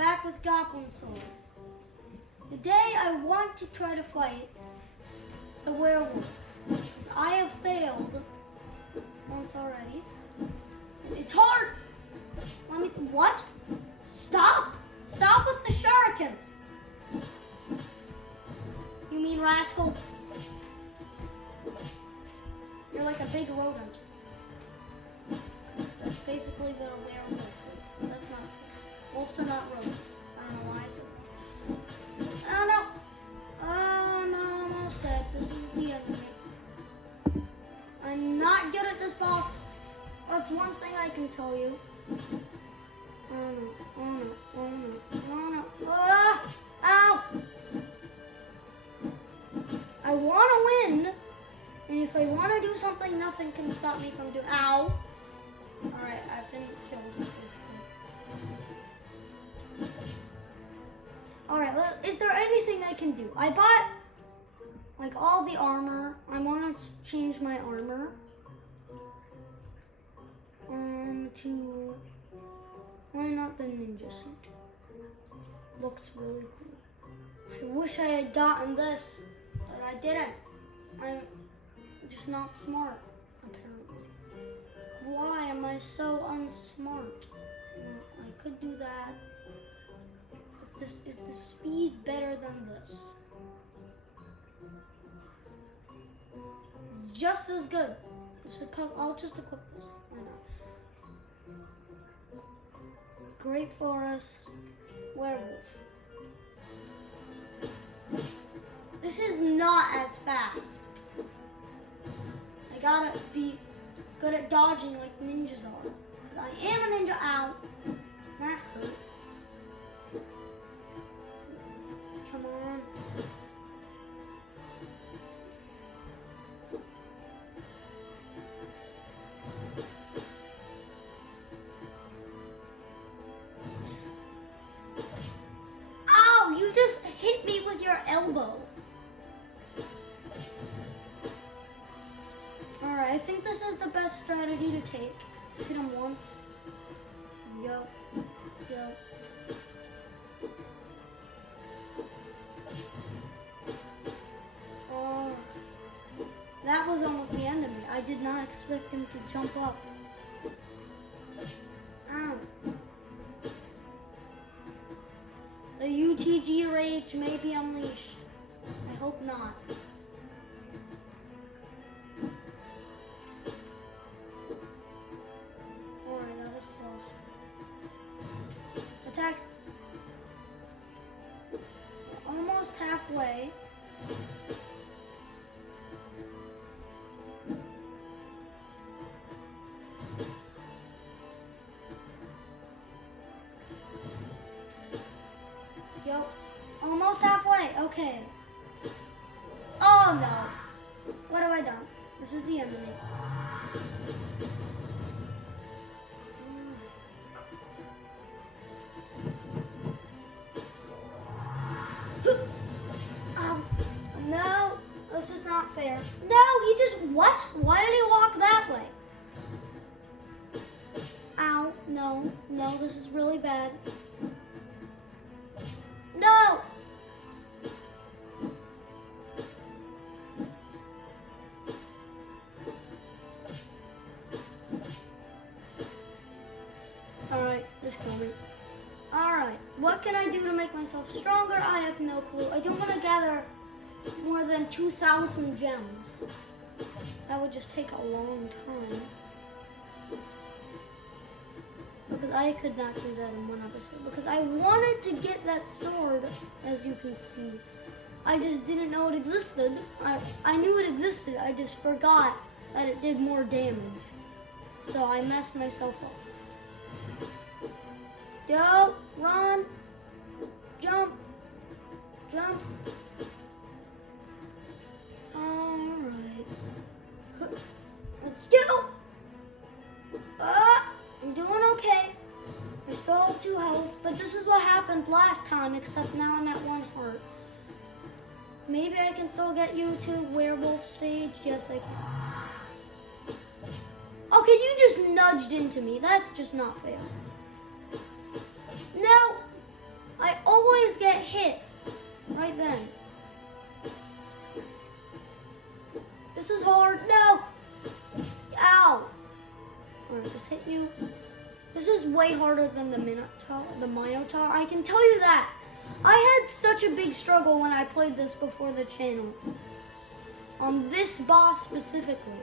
back with Goblin Sword. Today I want to try to fight the werewolf. I have failed once already. It's hard. What? Stop! Stop with the shurikens! You mean rascal? You're like a big rodent. That's basically what a werewolf is. That's not. Wolves are not rodents. I don't know why I said that. Oh no! I'm almost dead. This is the end of me. I'm not good at this boss. That's one thing I can tell you. Oh no, oh no, oh no, oh no. Ah! Ow! I want to win, and if I want to do something, nothing can stop me from doing. Ow! Alright, I've been killed, basically. Alright, is there anything I can do? I bought, like, all the armor. I want to change my armor. To... Why not the ninja suit? Looks really cool. I wish I had gotten this, but I didn't. I'm just not smart, apparently. Why am I so unsmart? Well, I could do that. But is the speed better than this? It's just as good. I'll just equip this. Why not? Great Forest werewolf. This is not as fast. I gotta be good at dodging like ninjas are. Because I am a ninja. Ow. That hurt. Come on. You just hit me with your elbow. Alright, I think this is the best strategy to take. Just hit him once. Yup. Yup. Oh. That was almost the end of me. I did not expect him to jump up. Ow. The UTG rage may be unleashed. I hope not. Alright, that was close. Attack. Almost halfway. Yo, almost halfway. Okay. Oh no. What have I done? This is the end of me. No, this is not fair. No, he just, what? Why did he walk that way? Ow, no, no, this is really bad. No! Alright, just kill me. Alright, what can I do to make myself stronger? I have no clue. I don't want to gather more than 2,000 gems. That would just take a long time. Because I could not do that in one episode. Because I wanted to get that sword, as you can see. I just didn't know it existed. I knew it existed, I just forgot that it did more damage. So I messed myself up. Go, run, jump, jump. Alright. Let's go. I'm doing okay. I still have 2 health, but this is what happened last time, except now I'm at 1 heart. Maybe I can still get you to werewolf stage. Yes, I can. Okay, you just nudged into me. That's just not fair. No! This is way harder than the Minotaur. I can tell you that. I had such a big struggle when I played this before the channel. On this boss specifically.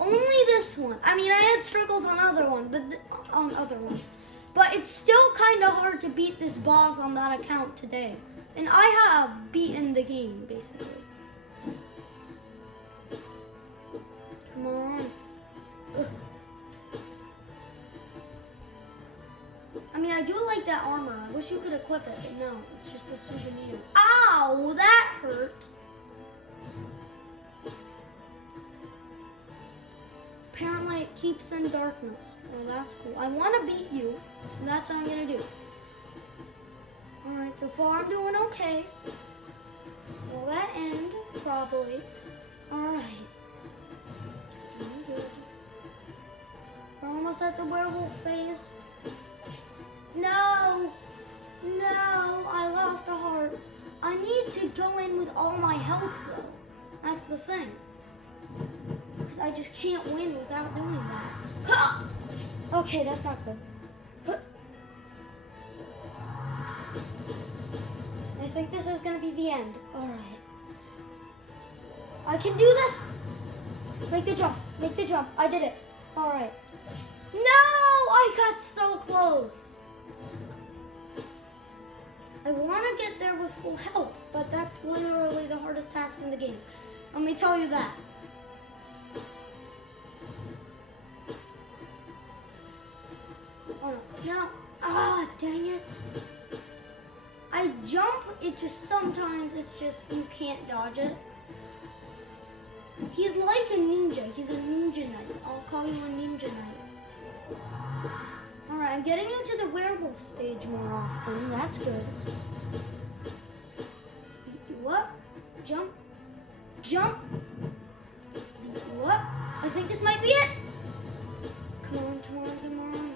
Only this one. I mean, I had struggles on other ones, but it's still kind of hard to beat this boss on that account today. And I have beaten the game basically. Come on. Ugh. I mean, I do like that armor. I wish you could equip it, but no, it's just a souvenir. Ow, that hurt. Apparently it keeps in darkness. Oh, that's cool. I want to beat you, and that's what I'm going to do. Alright, so far I'm doing okay. Will that end? Probably. Alright. Doing good. We're almost at the werewolf phase. No! No! I lost a heart. I need to go in with all my health, though. That's the thing. Because I just can't win without doing that. Ha! Okay, that's not good. I think this is going to be the end. Alright. I can do this! Make the jump. Make the jump. I did it. Alright. No! I got so close. I want to get there with full health, but that's literally the hardest task in the game. Let me tell you that. Oh no. Ah, dang it. I jump, it just sometimes, it's just, you can't dodge it. He's like a ninja. He's a ninja knight. I'll call you a ninja knight. Alright, I'm getting into the werewolf stage more often. That's good. Beat you up. Jump. Jump. Beat you up. I think this might be it. Come on, come on, come on.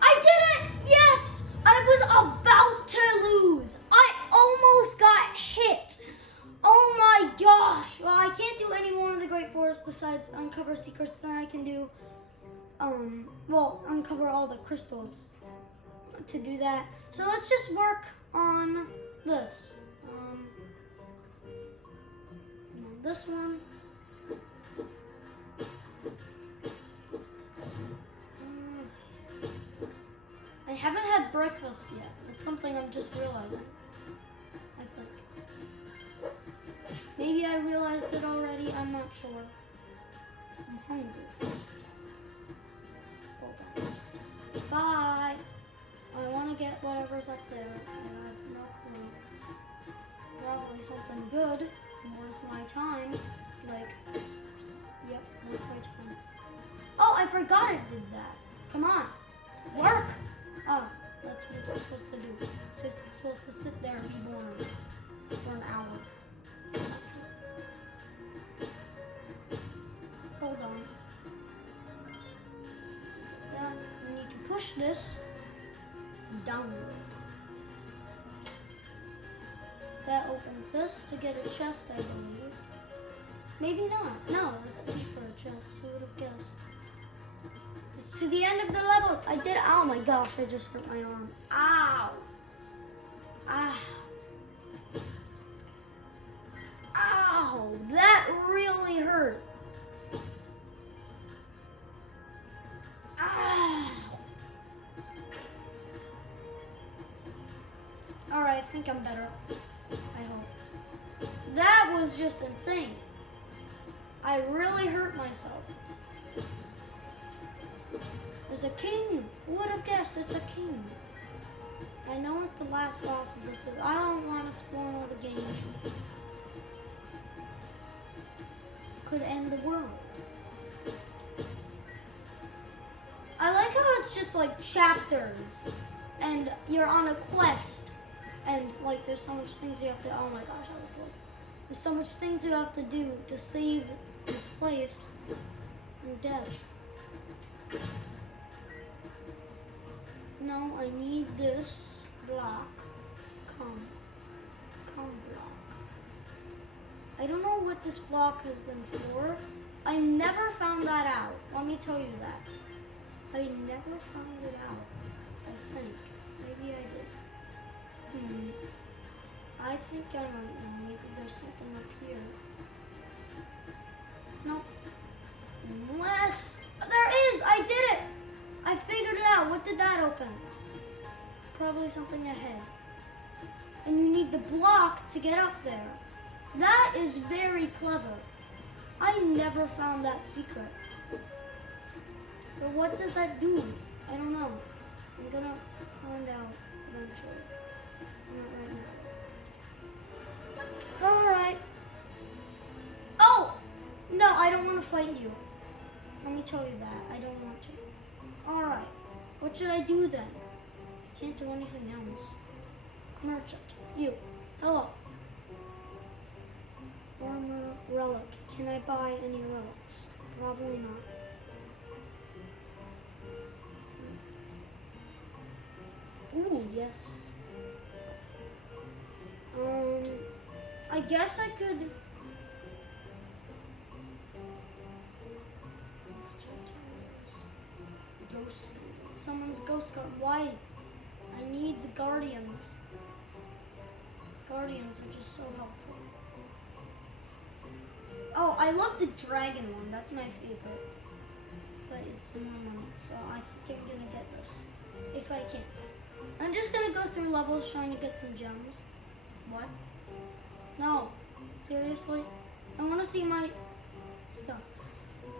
I did it! Yes! I was about to lose. I almost got hit. Oh my gosh. Well, I can't do any more in the Great Forest besides uncover secrets. Then I can do, uncover all the crystals to do that. So let's just work on this. This one. I haven't had breakfast yet. It's something I'm just realizing. I think. Maybe I realized it already. I'm not sure. I'm hungry. Hold on. Bye. I want to get whatever's up there. I have no clue. Probably something good. Worth my time. Like, yep, worth my time. Oh, I forgot it did that. Come on. Work. Oh, that's what it's supposed to do. It's just supposed to sit there and be boring for an hour. Hold on. Yeah, we need to push this downward. That opens this to get a chest, I believe. Maybe not. No, this isn't for a chest. Who would have guessed? It's to the end of the level. I did it. Oh my gosh, I just hurt my arm. Ow. Ah. Ow. That really hurt. Ow. Alright, I think I'm better. I hope. That was just insane. I really hurt myself. There's a king. Who would have guessed it's a king? I know what the last boss of this is. I don't want to spoil the game. Could end the world. I like how it's just like chapters and you're on a quest and like there's so much things you have to, oh my gosh, that was close. There's so much things you have to do to save this place from death. No, I need this block. Come block. I don't know what this block has been for. I never found that out. Let me tell you that. I never found it out, I think. Maybe I did. I think I might know. Maybe there's something up here. Nope. Unless... There is! I did it! I figured it out. What did that open? Probably something ahead. And you need the block to get up there. That is very clever. I never found that secret. But what does that do? I don't know. I'm gonna find out eventually. Not right now. Alright. Oh! No, I don't want to fight you. Let me tell you that. I don't want to. Alright. What should I do then? I can't do anything else. Merchant. You. Hello. Armor relic. Can I buy any relics? Probably not. Ooh, yes. I guess I could... Ghost. Someone's ghost guard. Why? I need the guardians. Guardians are just so helpful. Oh, I love the dragon one. That's my favorite. But it's more money, so I think I'm gonna get this. If I can. I'm just gonna go through levels trying to get some gems. What? No. Seriously? I wanna see my stuff.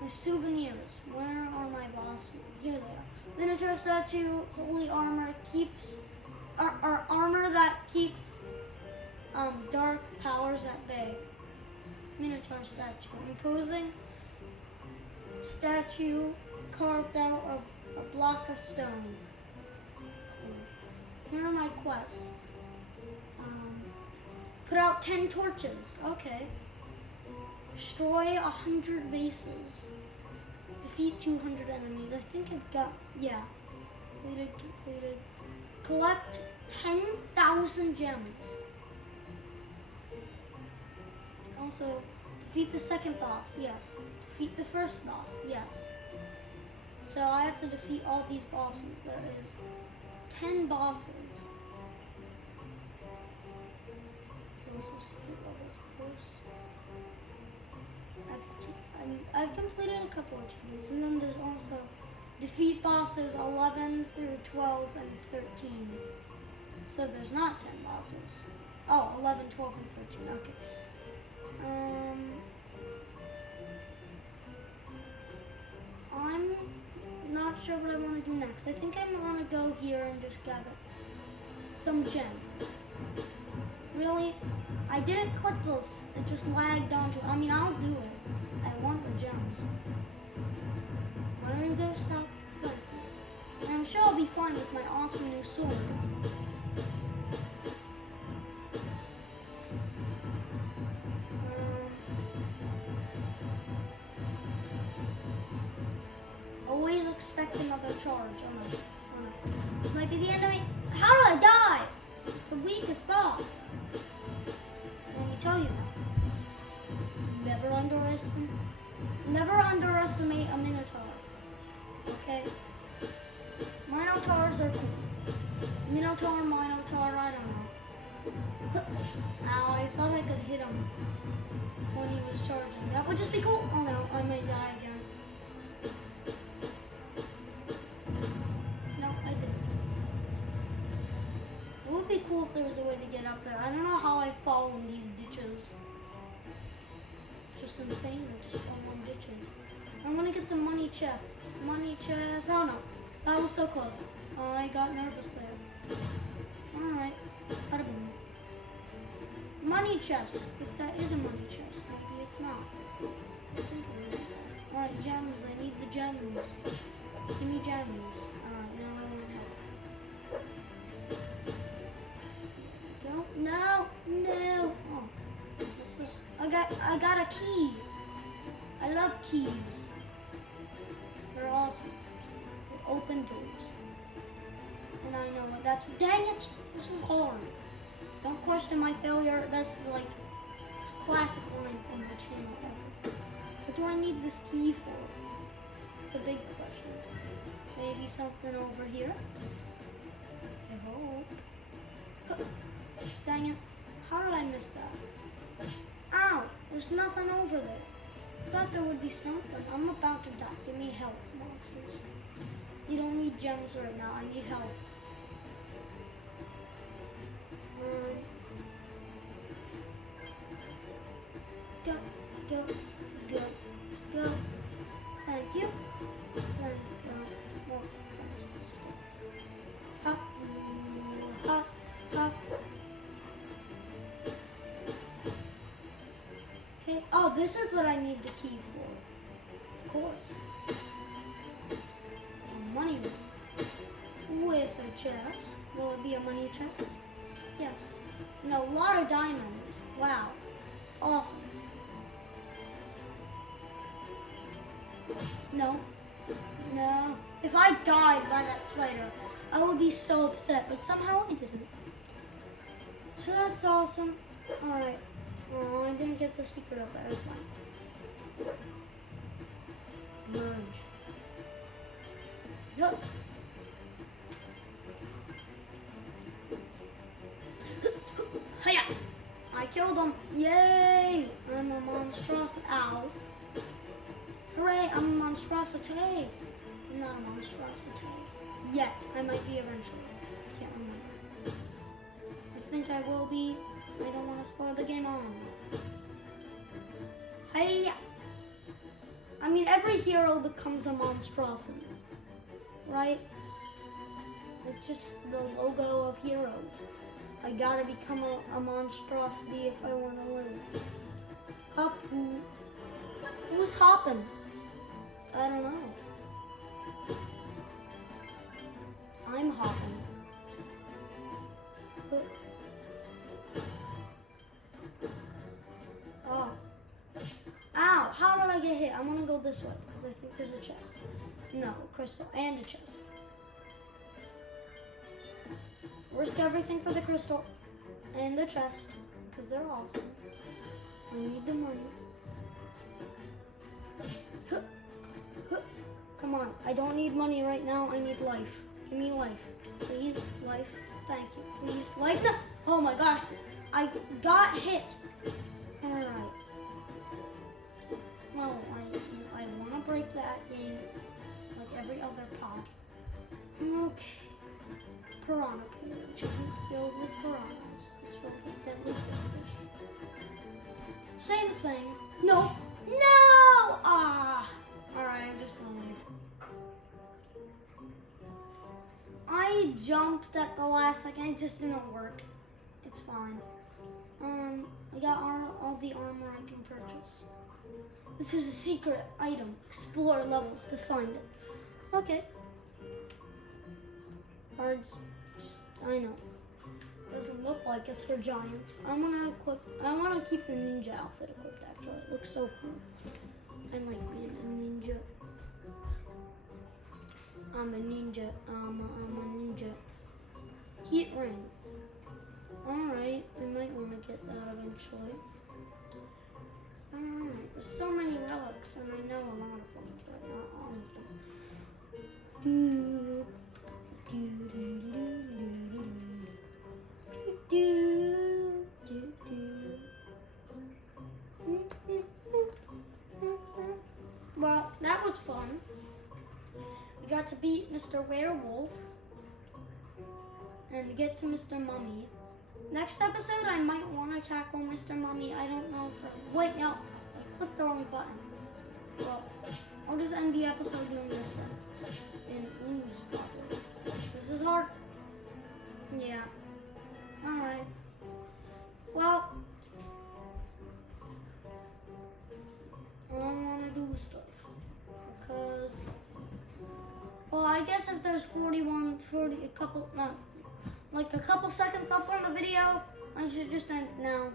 My souvenirs. Where are my bosses? Here they are. Minotaur statue, holy armor keeps armor that keeps dark powers at bay. Minotaur statue. Imposing statue carved out of a block of stone. Cool. Here are my quests. Put out 10 torches. Okay. Destroy 100 vases. Defeat 200 enemies. I think I've got, yeah. Completed. Collect 10,000 gems. Also, defeat the second boss, yes. Defeat the first boss, yes. So I have to defeat all these bosses. There is 10 bosses. There's also secret levels, of course. I've completed a couple of achievements, and then there's also defeat bosses 11 through 12 and 13. So there's not 10 bosses. Oh, 11, 12, and 13. Okay. I'm not sure what I want to do next. I think I want to go here and just gather some gems. Really? I didn't click this. It just lagged onto it. I mean, I'll do it. I want the gems. When are you going to stop clicking? And I'm sure I'll be fine with my awesome new sword. Always expect another charge. Oh no. This might be the end of me. How did I die? It's the weakest boss. Let me tell you that. Never underestimate a Minotaur. Okay? Minotaurs are cool. Minotaur, I don't know. Ow, I thought I could hit him when he was charging. That would just be cool. Oh no, I may die again. No, I didn't. It would be cool if there was a way to get up there. I don't know how I fall in these ditches. It's just insane. I just fall in ditches. I want to get some money chests. Money chests. Oh no. That was so close. I got nervous there. Alright. Bada boom. Money chest. If that is a money chest. Maybe it's not. I think it is. Alright, gems. I need the gems. Give me gems. Alright, now I want help. Go. No. No. Oh. What's this? I got a key. I love keys. They're awesome. They open doors. And I know what that's. Dang it! This is hard. Don't question my failure. That's like classic line from the channel ever. What do I need this key for? It's the big question. Maybe something over here. I hope. Dang it. How did I miss that? Ow! There's nothing over there. I thought there would be something. I'm about to die. Give me health, monsters. You don't need gems right now. I need health. Let's go. Go. Go. Go. Thank you. Thank you. More fences. Hop. Hop. Hop. Okay. Oh, this is what I need the key for. Of course. Money with a chest. Will it be a money chest? Yes. And a lot of diamonds. Wow. It's awesome. No. No. If I died by that spider, I would be so upset, but somehow I didn't. So that's awesome. Alright. Oh, I didn't get the secret of that. It's fine. Merge. Yep. Hiya! I killed him. Yay! I'm a monstrosity. Ow. Hooray, I'm a monstrosity. I'm not a monstrosity. Yet. I might be eventually. I can't remember. I think I will be. I don't want to spoil the game on. Hiya! I mean, every hero becomes a monstrosity. Right? It's just the logo of heroes. I gotta become a monstrosity if I want to win. Hop. Who's hopping? I don't know. I'm hopping. Oh. Ow! How did I get hit? I'm gonna go this way because I think there's a chest. No, crystal and a chest. Risk everything for the crystal and the chest because they're awesome. I need the money. Come on, I don't need money right now. I need life. Give me life. Please, life. Thank you. Please, life. No. Oh my gosh, I got hit. All right. Well, I want to break that game like every other pod. Okay. Piranha pool, which isn't filled with piranhas. It's filled with deadly fish. Same thing. No. No! Ah. Alright, I'm just gonna leave. I jumped at the last second. It just didn't work. It's fine. I got all the armor I can purchase. This is a secret item. Explore levels to find it. Okay. Cards. I know. Doesn't look like it's for giants. I want to keep the ninja outfit equipped actually. It looks so cool. I like being a ninja. I'm a ninja. I'm a ninja. Heat ring. Alright, I might want to get that eventually. Alright, there's so many relics and I know a lot of them, but not all of them. Do, do, do, do, do, do, do, do, do. Well, that was fun. We got to beat Mr. Werewolf and get to Mr. Mummy. Next episode, I might want to tackle Mr. Mummy. I don't know if wait, no, I clicked the wrong button. Well, I'll just end the episode doing this then. And lose, probably. This is hard. Yeah. Alright. Well, I want to do stuff. Because, well, I guess if there's a couple seconds left on the video, I should just end it now.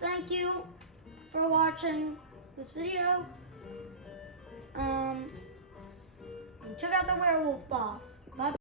Thank you for watching this video. And check out the werewolf boss.